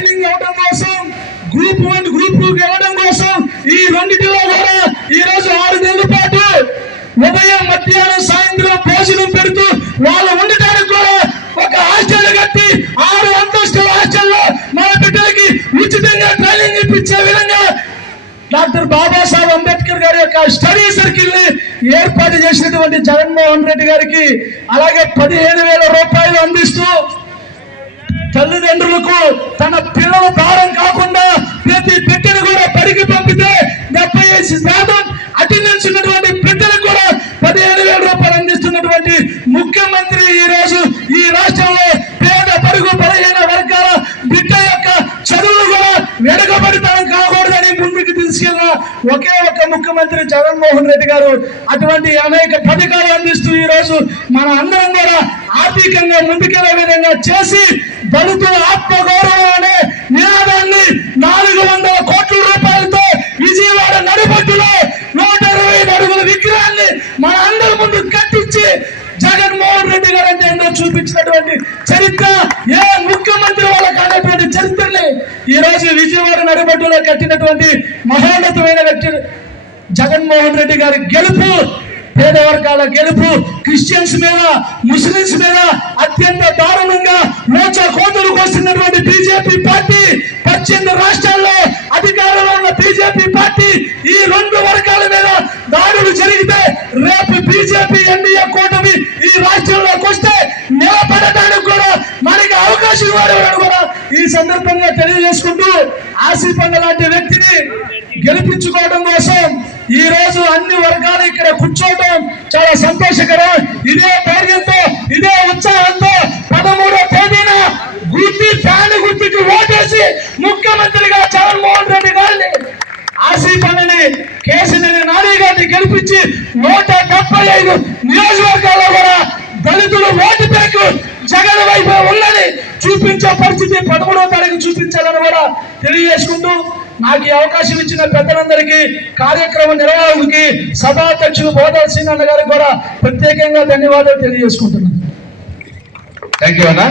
Training ఇవ్వడం కోసం group one group two ఇవ్వడం కోసం ఈ రెండింటిలో కూడా ఈ రోజు ఆరు నెలల పాటు ఉదయం మధ్యాహ్నం సాయంత్రం భోజనం పెడుతూ వాళ్ళు ఉండటానికి కూడా ఒక హాస్టల్ కట్టి ఆరు అంతస్తుల హాస్టల్లో మన బిడ్డలకి ఉచితంగా ట్రైనింగ్ ఇప్పించే విధంగా డాక్టర్ బాబాసాహెబ్ అంబేద్కర్ గారి యొక్క స్టడీ సర్కిల్ని ఏర్పాటు చేసినటువంటి జగన్మోహన్ రెడ్డి గారికి అలాగే పదిహేను వేల రూపాయలు అందిస్తూ తల్లిదండ్రులకు తన పిల్లల భారం కాకుండా ప్రతి బిడ్డను కూడా పడికి పంపితే డెబ్బై ఐదు శాతం అటెండెన్స్ ఉన్నటువంటి బిడ్డలకు కూడా పదిహేను వేల రూపాయలు అందిస్తున్నటువంటి ముఖ్యమంత్రి ఈ రోజు ఈ రాష్ట్రంలో పేద పరుగు బలహీన వర్గాల బిడ్డ యొక్క చదువులు కూడా వెనకబడితనం కాకూడదని ముందుకు తీసుకెళ్ళిన ఒకే ఒక ముఖ్యమంత్రి జగన్మోహన్ రెడ్డి గారు అటువంటి అనేక పథకాలు అందిస్తూ ఈ రోజు మన అందరం కూడా ఆర్థికంగా ముందుకెళ్ళే విధంగా చేసి దళితుల ఆత్మగౌరవం అనే నినాదాన్ని నాలుగు వందల కోట్ల రూపాయలతో విజయవాడ నడిబొట్టులో నూట ఇరవై అడుగుల విగ్రహాన్ని మన అందరి ముందు కట్టించి జగన్మోహన్ రెడ్డి గారు అంటే ఏంటో చూపించినటువంటి చరిత్ర ఏ ముఖ్యమంత్రి వాళ్ళకి కానటువంటి చరిత్రని ఈరోజు విజయవాడ నడిబట్టులో కట్టినటువంటి మహోన్నతమైన వ్యక్తి జగన్మోహన్ రెడ్డి గారి గెలుపు పేద వర్గాల గెలుపు క్రిస్టియన్స్ మీద ముస్లింస్ మీద అత్యంత దారుణంగా మోచ బీజేపీ పార్టీ పశ్చిమ రాష్ట్రాల్లో అధికారంలో ఉన్న బీజేపీ పార్టీ ఈ రెండు వర్గాల మీద దాడులు జరిగితే రేపు బీజేపీ ఎన్డీఏ కూటమి ఈ రాష్ట్రంలోకి వస్తే నిలబడటానికి కూడా మనకి అవకాశం ఇవ్వాలని కూడా ఈ సందర్భంగా తెలియజేసుకుంటూ ఆసిఫంగ లాంటి వ్యక్తిని గెలిపించుకోవడం కోసం ఈ రోజు అన్ని వర్గాలు ఇక్కడ కూర్చోవడం చాలా సంతోషకరం. ఇదే ధైర్యంతో ఇదే చేసి ముఖ్యమంత్రిగా జగన్మోహన్ రెడ్డి గారిని ఆసిఫని కేసీని నాని గారిని గెలిపించి నూట డెబ్బై ఐదు నియోజకవర్గాల్లో కూడా దళితులు ఓటు బ్యాంకు జగన్ వైపు ఉన్నది. చూపించే పరిస్థితి పదమూడవ తారీఖు చూపించాలని కూడా తెలియజేసుకుంటూ నాకు ఈ అవకాశం ఇచ్చిన పెద్దలందరికీ కార్యక్రమ నిర్వాహకులకి సభాధ్యక్షులు బోధా సింగ్ అన్న గారికి కూడా ప్రత్యేకంగా ధన్యవాదాలు తెలియజేసుకుంటున్నాను. థ్యాంక్ యూ అన్న.